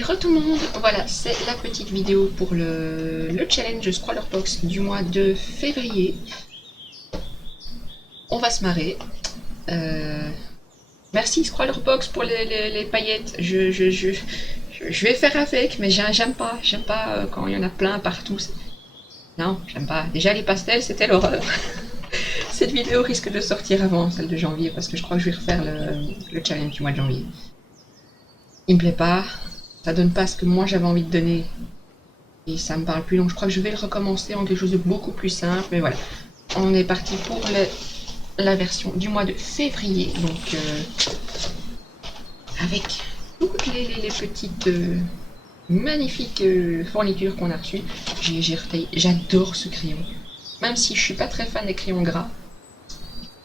Et re tout le monde, voilà, c'est la petite vidéo pour le challenge Scrollerbox du mois de février. On va se marrer. Merci Scrollerbox pour les paillettes. Je vais faire avec, mais j'aime pas quand il y en a plein partout. Non, j'aime pas. Déjà les pastels, c'était l'horreur. Cette vidéo risque de sortir avant celle de janvier parce que je crois que je vais refaire le challenge du mois de janvier. Il me plaît pas, ça donne pas ce que moi j'avais envie de donner et ça me parle plus, donc je crois que je vais le recommencer en quelque chose de beaucoup plus simple. Mais voilà, on est parti pour la version du mois de février, donc avec toutes les petites magnifiques fournitures qu'on a reçues. J'ai retaillé, j'adore ce crayon, même si je suis pas très fan des crayons gras.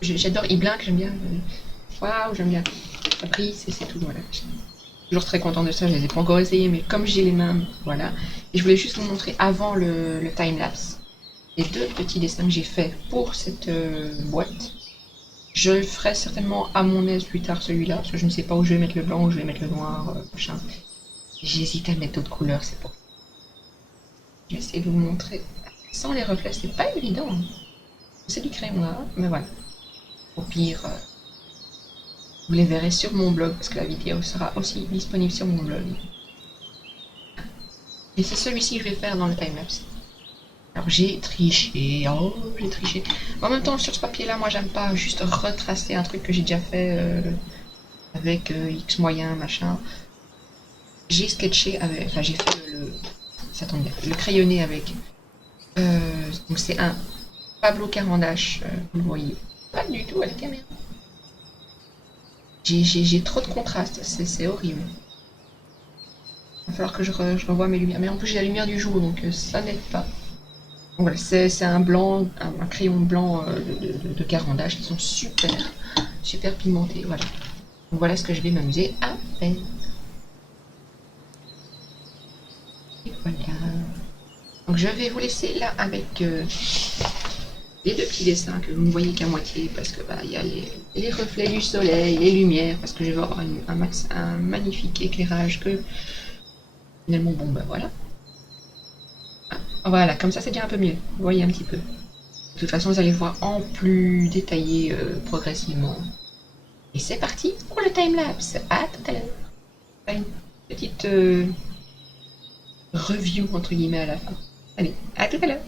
J'adore Iblink, j'aime bien. Waouh, j'aime bien. Après, c'est tout, voilà. Toujours très content de ça, je les ai pas encore essayés, mais comme j'ai les mains, voilà. Et je voulais juste vous montrer avant le time-lapse les deux petits dessins que j'ai faits pour cette boîte. Je le ferai certainement à mon aise plus tard celui-là, parce que je ne sais pas où je vais mettre le blanc, où je vais mettre le noir, machin. J'hésite à mettre d'autres couleurs, c'est pour. Je vais essayer de vous montrer. Sans les reflets, c'est pas évident. C'est du crayon là, mais voilà. Au pire, vous les verrez sur mon blog, parce que la vidéo sera aussi disponible sur mon blog. Et c'est celui-ci que je vais faire dans le timelapse. Alors j'ai triché, oh j'ai triché. En même temps sur ce papier là, moi j'aime pas juste retracer un truc que j'ai déjà fait avec X moyens, machin. J'ai sketché avec, enfin j'ai fait ça tombe bien, le crayonné avec. Donc c'est un Pablo Carandache, vous le voyez pas du tout à la caméra. J'ai trop de contraste, c'est horrible. Il va falloir que je revoie mes lumières. Mais en plus j'ai la lumière du jour, donc ça n'aide pas. Donc voilà, c'est un blanc, un crayon blanc de Carandache qui sont super pigmentés. Voilà. Donc voilà ce que je vais m'amuser à faire. Et voilà. Donc je vais vous laisser là avec les deux petits dessins que vous ne voyez qu'à moitié parce que bah il y a les reflets du soleil, les lumières, parce que je vais avoir un magnifique éclairage que finalement bon bah voilà. Voilà, comme ça c'est déjà un peu mieux. Vous voyez un petit peu. De toute façon, vous allez voir en plus détaillé progressivement. Et c'est parti pour le time-lapse. À tout à l'heure. Une petite review entre guillemets à la fin. Allez, à tout à l'heure.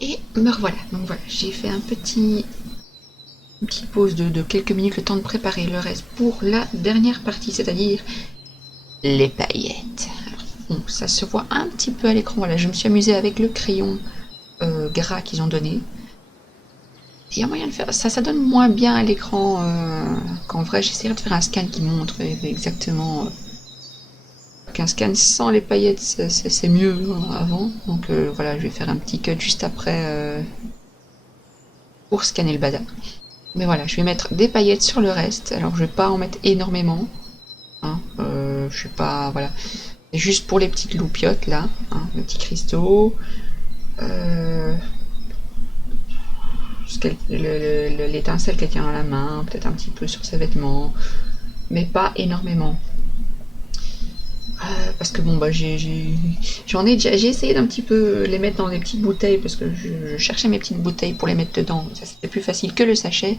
Et me revoilà. Donc voilà, j'ai fait une petite pause de quelques minutes, le temps de préparer le reste pour la dernière partie, c'est-à-dire les paillettes. Alors, bon, ça se voit un petit peu à l'écran. Voilà, je me suis amusée avec le crayon gras qu'ils ont donné. Il y a moyen de faire ça, ça donne moins bien à l'écran qu'en vrai. J'essaierai de faire un scan qui montre exactement qu'un scan sans les paillettes, c'est mieux avant. Donc voilà, je vais faire un petit cut juste après pour scanner le bazar. Mais voilà, je vais mettre des paillettes sur le reste. Alors je vais pas en mettre énormément. Hein, je sais pas, voilà. C'est juste pour les petites loupiottes là, hein, les petits cristaux. L'étincelle qu'elle tient dans la main, peut-être un petit peu sur ses vêtements, mais pas énormément. Parce que bon bah j'ai essayé d'un petit peu les mettre dans des petites bouteilles parce que je cherchais mes petites bouteilles pour les mettre dedans. Ça c'était plus facile que le sachet.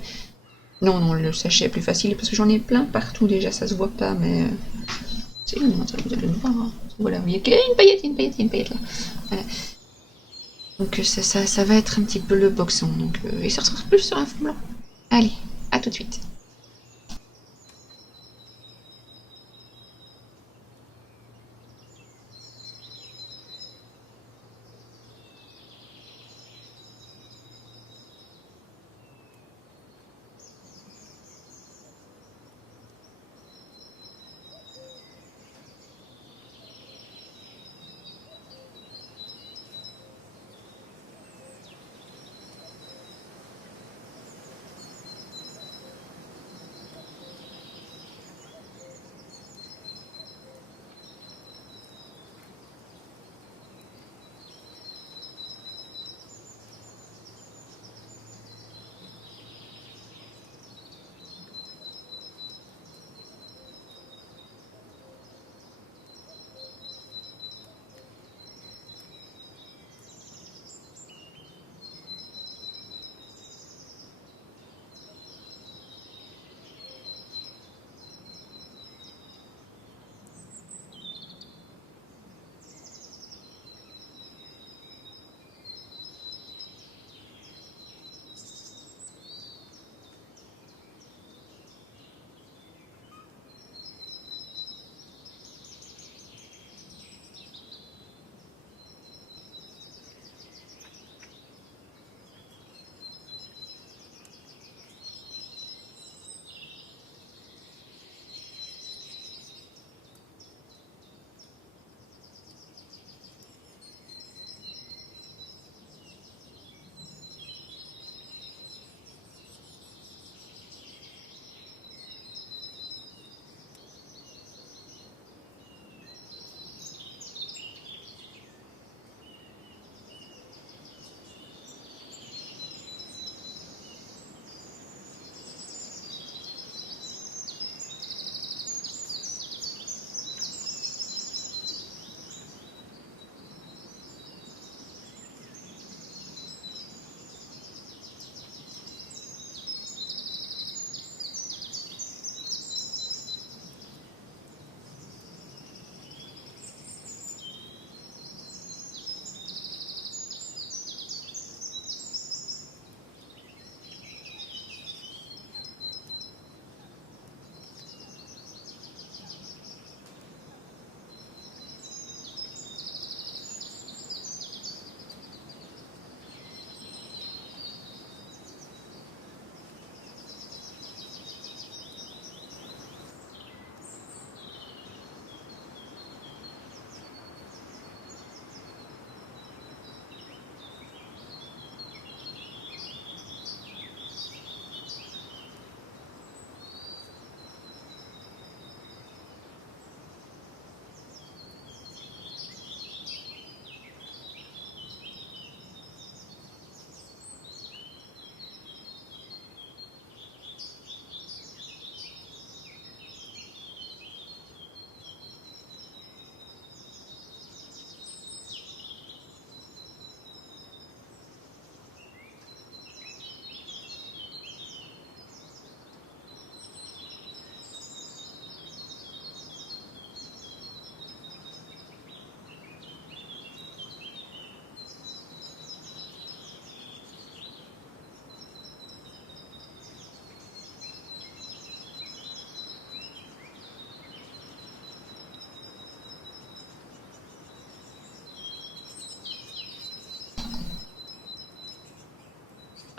Non non, le sachet est plus facile parce que j'en ai plein partout déjà, ça se voit pas mais c'est bon, vous allez le voir. Hein. Voilà, il y a une paillette, une paillette, une paillette là. Voilà. Donc ça va être un petit peu le boxon. Donc et ça ressemble plus sur un fond blanc. Allez, à tout de suite.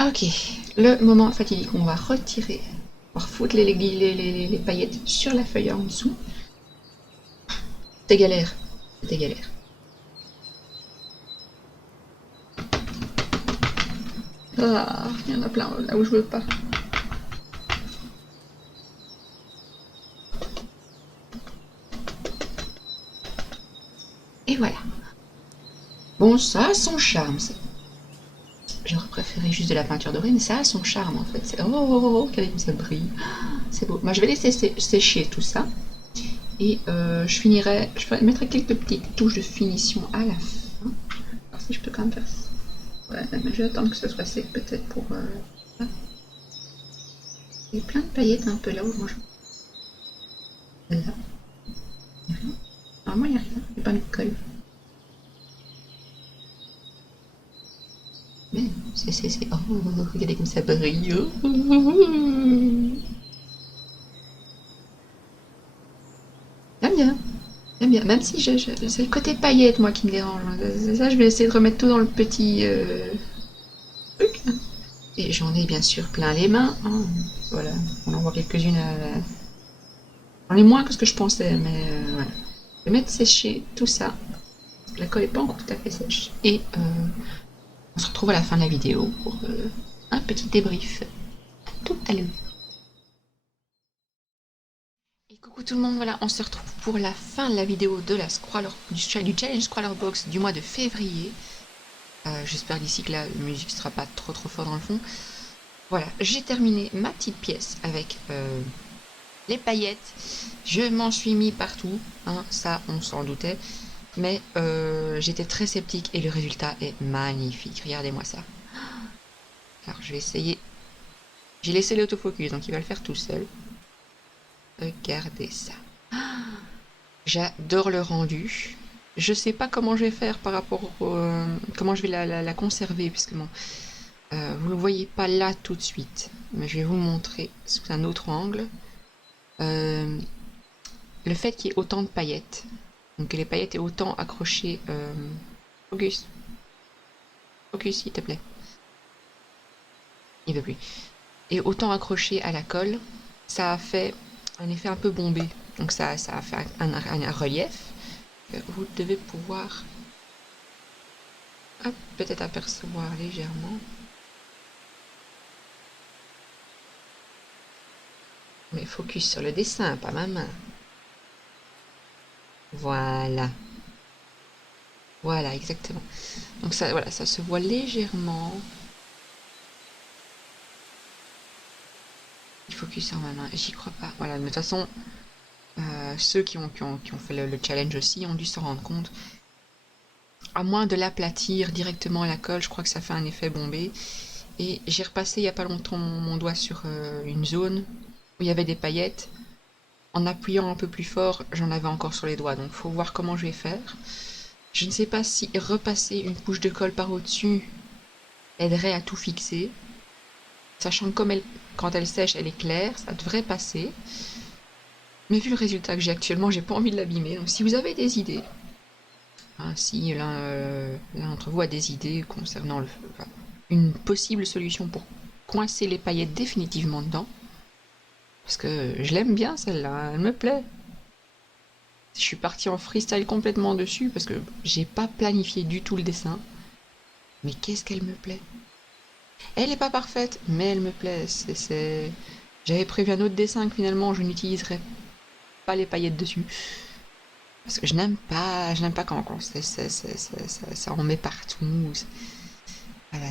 Ok, le moment fatidique, on va retirer, on va refoutre les paillettes sur la feuille en dessous. C'était galère, c'était galère. Ah, il y en a plein là où je veux pas. Et voilà. Bon, ça a son charme. J'aurais préféré juste de la peinture dorée, mais ça a son charme en fait. Oh, oh, oh, oh, regardez comme ça brille. C'est beau. Moi, je vais laisser sécher tout ça. Et je mettrai quelques petites touches de finition à la fin. Alors si je peux quand même faire ça. Ouais, mais je vais attendre que ce soit sec peut-être pour... Il y a plein de paillettes un peu là où moi je... Là. Normalement, il n'y a rien. Il n'y a pas de colle. Mais c'est... Oh, regardez comme ça brille. J'aime bien. J'aime bien. Même si c'est le côté paillette, moi, qui me dérange. Ça, je vais essayer de remettre tout dans le petit truc. Et j'en ai bien sûr plein les mains. Hein. Voilà. On en voit quelques-unes à la... J'en ai moins que ce que je pensais, mais voilà. Je vais mettre sécher tout ça. La colle n'est pas encore tout à fait sèche. Et on se retrouve à la fin de la vidéo pour un petit débrief. À tout à l'heure. Et coucou tout le monde, voilà, on se retrouve pour la fin de la vidéo de la du challenge Scroller Box du mois de février. J'espère d'ici que la musique ne sera pas trop fort dans le fond. Voilà, j'ai terminé ma petite pièce avec les paillettes. Je m'en suis mis partout, hein, ça on s'en doutait. Mais j'étais très sceptique et le résultat est magnifique. Regardez-moi ça. Alors je vais essayer. J'ai laissé l'autofocus, donc il va le faire tout seul. Regardez ça. J'adore le rendu. Je sais pas comment je vais faire par rapport au... comment je vais la conserver, puisque bon, vous ne le voyez pas là tout de suite. Mais je vais vous le montrer sous un autre angle. Le fait qu'il y ait autant de paillettes, donc que les paillettes aient autant accrochées... Focus. Focus, s'il te plaît. Il veut plus. Et autant accroché à la colle, ça a fait un effet un peu bombé. Donc ça a fait un relief que vous devez pouvoir peut-être apercevoir légèrement. Mais focus sur le dessin, pas ma main. Voilà. Voilà, exactement. Donc ça, voilà, ça se voit légèrement. Il focus sur ma main. J'y crois pas. Voilà, mais de toute façon, ceux qui ont fait le challenge aussi ont dû s'en rendre compte. À moins de l'aplatir directement à la colle, je crois que ça fait un effet bombé. Et j'ai repassé il n'y a pas longtemps mon doigt sur une zone où il y avait des paillettes. En appuyant un peu plus fort, j'en avais encore sur les doigts. Donc il faut voir comment je vais faire. Je ne sais pas si repasser une couche de colle par au-dessus aiderait à tout fixer. Sachant que comme quand elle sèche, elle est claire, ça devrait passer. Mais vu le résultat que j'ai actuellement, j'ai pas envie de l'abîmer. Donc si vous avez des idées, hein, si l'un d'entre vous a des idées concernant une possible solution pour coincer les paillettes définitivement dedans, parce que je l'aime bien celle-là, elle me plaît. Je suis partie en freestyle complètement dessus parce que j'ai pas planifié du tout le dessin. Mais qu'est-ce qu'elle me plaît. Elle est pas parfaite, mais elle me plaît. J'avais prévu un autre dessin que finalement je n'utiliserai pas les paillettes dessus. Parce que je n'aime pas quand ça en met partout. Voilà,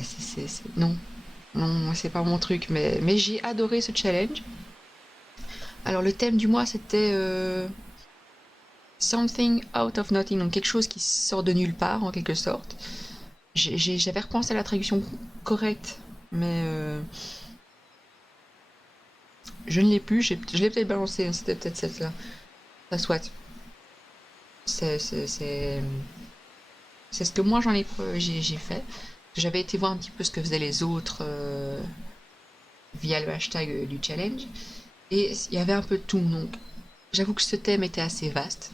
non. Non, c'est pas mon truc, mais j'ai adoré ce challenge. Alors le thème du mois c'était Something out of nothing, donc quelque chose qui sort de nulle part en quelque sorte. J'avais repensé à la traduction correcte, mais je ne l'ai plus, je l'ai peut-être balancé, hein, c'était peut-être celle-là. Ça soit. C'est ce que moi j'ai fait. J'avais été voir un petit peu ce que faisaient les autres via le hashtag du challenge. Et il y avait un peu de tout, donc j'avoue que ce thème était assez vaste.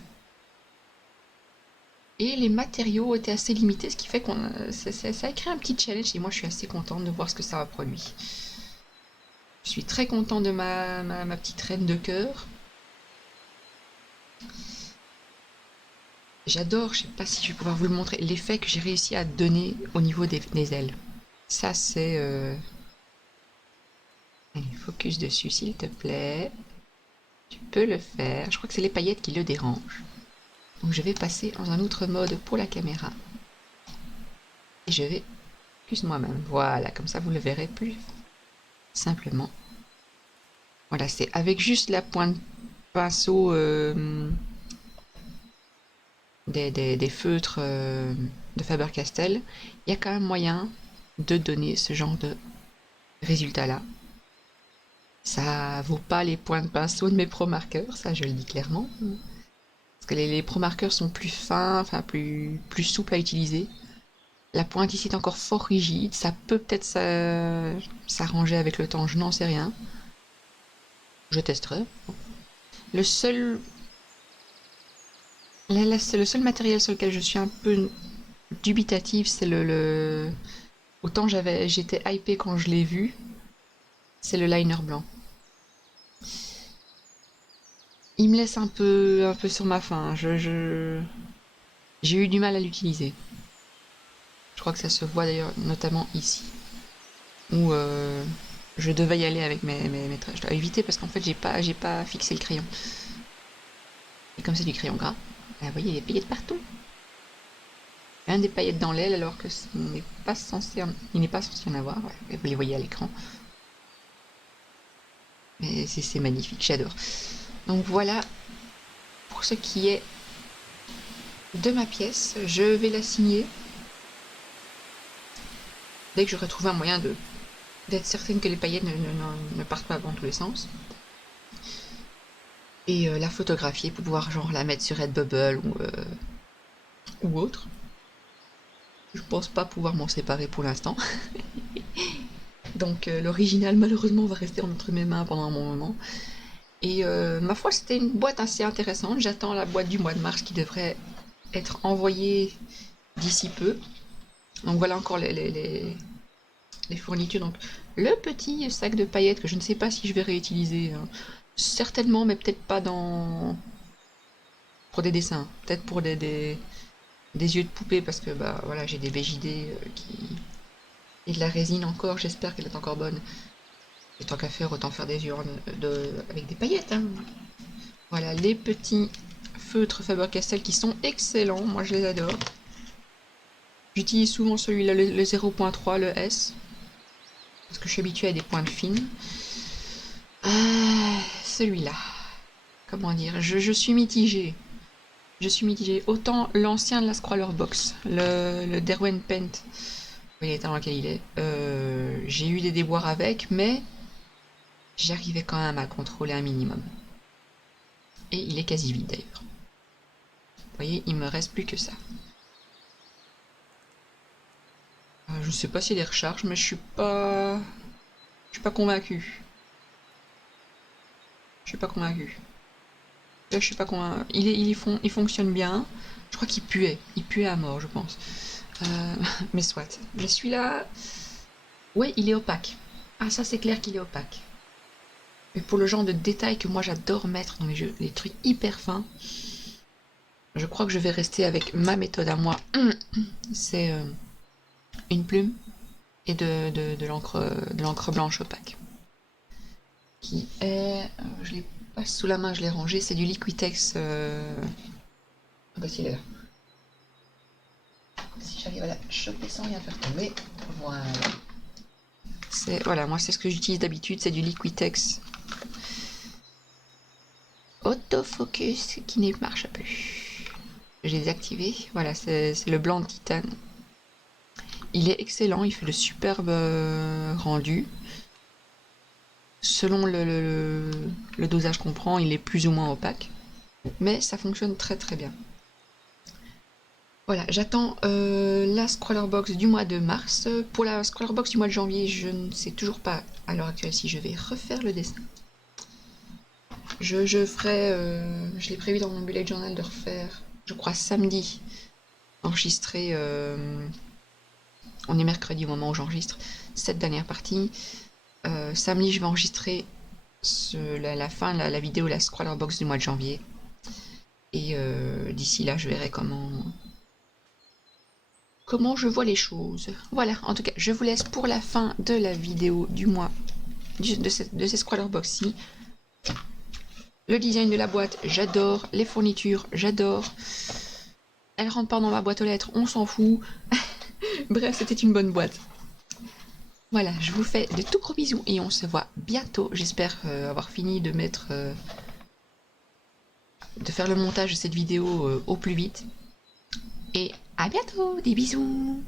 Et les matériaux étaient assez limités, ce qui fait qu'on ça a créé un petit challenge et moi je suis assez contente de voir ce que ça a produit. Je suis très contente de ma petite reine de cœur. J'adore, je sais pas si je vais pouvoir vous le montrer, l'effet que j'ai réussi à donner au niveau des ailes. Ça c'est... Allez, focus dessus s'il te plaît. Tu peux le faire. Je crois que c'est les paillettes qui le dérangent. Donc je vais passer dans un autre mode pour la caméra. Et je vais focus moi-même. Voilà, comme ça vous le verrez plus simplement. Voilà, c'est avec juste la pointe pinceau des feutres de Faber-Castell, il y a quand même moyen de donner ce genre de résultat-là. Ça vaut pas les points de pinceau de mes pro marqueurs, ça je le dis clairement. Parce que les pro marqueurs sont plus fins, enfin plus souples à utiliser. La pointe ici est encore fort rigide, ça peut peut-être s'arranger avec le temps, je n'en sais rien. Je testerai. Le seul le seul matériel sur lequel je suis un peu dubitative, c'est autant j'étais hypée quand je l'ai vu, c'est le liner blanc. Il me laisse un peu sur ma faim. J'ai eu du mal à l'utiliser. Je crois que ça se voit d'ailleurs notamment ici, où je devais y aller avec mes traits. Je dois éviter parce qu'en fait j'ai pas fixé le crayon. Et comme c'est du crayon gras, vous voyez, il y a des paillettes partout. Un des paillettes dans l'aile alors que il n'est pas censé en avoir. Ouais, vous les voyez à l'écran. Mais c'est magnifique, j'adore. Donc voilà pour ce qui est de ma pièce. Je vais la signer dès que j'aurai trouvé un moyen d'être certaine que les paillettes ne partent pas dans tous les sens. Et la photographier pour pouvoir genre la mettre sur Redbubble ou autre. Je pense pas pouvoir m'en séparer pour l'instant. Donc l'original malheureusement va rester entre mes mains pendant un bon moment. Et ma foi c'était une boîte assez intéressante. J'attends la boîte du mois de mars qui devrait être envoyée d'ici peu. Donc voilà encore les fournitures. Donc le petit sac de paillettes que je ne sais pas si je vais réutiliser. Certainement, mais peut-être pas pour des dessins. Peut-être pour des yeux de poupée parce que bah voilà j'ai des VJD et de la résine encore. J'espère qu'elle est encore bonne. Et tant qu'à faire, autant faire des yeux avec des paillettes. Hein. Voilà les petits feutres Faber-Castell qui sont excellents. Moi je les adore. J'utilise souvent celui-là, le 0.3, le S. Parce que je suis habituée à des pointes fines. Celui-là. Comment dire, je suis mitigée. Je suis mitigée. Autant l'ancien de la Scroller Box, le Derwent Paint, vous voyez l'état dans lequel il est. J'ai eu des déboires avec, mais j'arrivais quand même à contrôler un minimum. Et il est quasi vide d'ailleurs. Vous voyez, il me reste plus que ça. Je sais pas s'il y a des recharges, mais je suis pas convaincu. Je suis pas convaincu. Là, je suis pas convaincu. Il fonctionne bien. Je crois qu'il puait. Il puait à mort, je pense. Mais soit. Mais celui-là... Ouais, il est opaque. Ah, ça, c'est clair qu'il est opaque. Mais pour le genre de détails que moi, j'adore mettre dans les jeux, les trucs hyper fins, je crois que je vais rester avec ma méthode à moi. C'est une plume et de l'encre blanche opaque. Qui est... je l'ai pas sous la main, je l'ai rangé. C'est du Liquitex... Ah bah si, il est là. Si j'arrive à la choper sans rien faire tomber. Voilà. Voilà, moi c'est ce que j'utilise d'habitude, c'est du Liquitex autofocus qui ne marche plus. Je l'ai désactivé. Voilà, c'est le blanc de titane. Il est excellent, il fait de superbes rendus. Selon le dosage qu'on prend, il est plus ou moins opaque. Mais ça fonctionne très très bien. Voilà, j'attends la Scroller Box du mois de mars. Pour la Scroller Box du mois de janvier, je ne sais toujours pas à l'heure actuelle si je vais refaire le dessin. Je ferai, je l'ai prévu dans mon bullet journal de refaire, je crois samedi, enregistrer... on est mercredi au moment où j'enregistre cette dernière partie. Samedi, je vais enregistrer la vidéo, la Scroller Box du mois de janvier. Et d'ici là, je verrai comment je vois les choses. Voilà, en tout cas, je vous laisse pour la fin de la vidéo du mois de ces Scroller Box-ci. Le design de la boîte, j'adore. Les fournitures, j'adore. Elle rentre pas dans ma boîte aux lettres, on s'en fout. Bref, c'était une bonne boîte. Voilà, je vous fais de tout gros bisous et on se voit bientôt. J'espère avoir fini de faire le montage de cette vidéo au plus vite. Et à bientôt, des bisous.